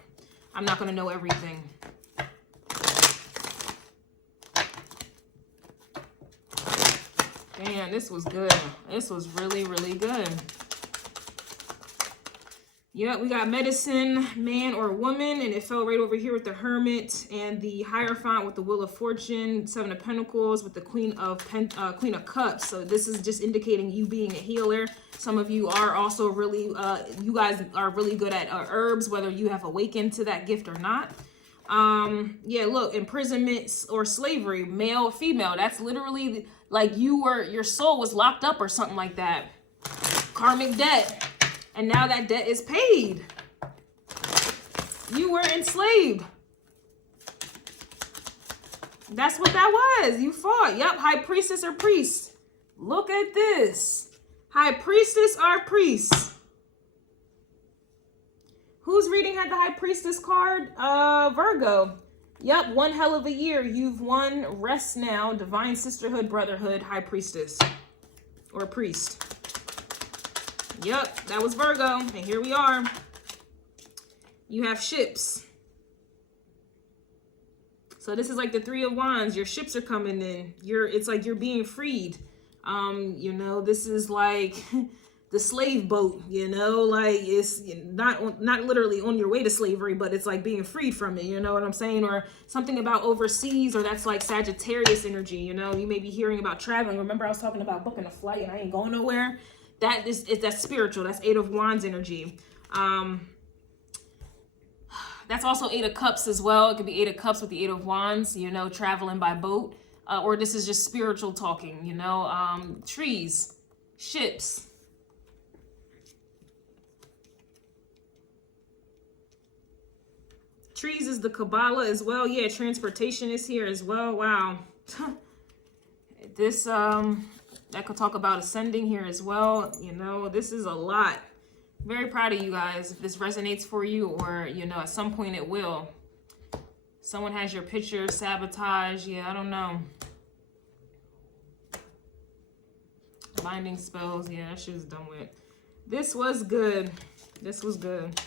I'm not going to know everything. Damn, this was good. This was really, really good. Yeah, we got medicine, man or woman, and it fell right over here with the Hermit and the Hierophant with the Wheel of Fortune, 7 of Pentacles with the Queen of Cups. So this is just indicating you being a healer. Some of you are also really, you guys are really good at herbs, whether you have awakened to that gift or not. Yeah, look, imprisonment or slavery, male or female. That's literally like your soul was locked up or something like that. Karmic debt. And now that debt is paid. You were enslaved. That's what that was. You fought. Yep, high priestess or priest. Look at this. High priestess or priest. Whose reading had the high priestess card? Virgo. Yep, one hell of a year. You've won. Rest now. Divine sisterhood, brotherhood, high priestess or priest. Yep, that was Virgo, and here we are. You have ships. So this is like the 3 of Wands. Your ships are coming in. It's like you're being freed. You know, this is like the slave boat, you know, like it's not literally on your way to slavery, but it's like being freed from it, you know what I'm saying? Or something about overseas, or that's like Sagittarius energy, you know. You may be hearing about traveling. Remember I was talking about booking a flight and I ain't going nowhere? That's spiritual. That's 8 of Wands energy. That's also 8 of Cups as well. It could be 8 of Cups with the 8 of Wands, you know, traveling by boat. Or this is just spiritual talking, you know. Trees, ships. Trees is the Kabbalah as well. Yeah, transportation is here as well. Wow. This, that could talk about ascending here as well. You know, this is a lot. Very proud of you guys. If this resonates for you, or, you know, at some point it will. Someone has your picture, sabotage. Yeah, I don't know. Binding spells. Yeah, that shit is done with. This was good. This was good.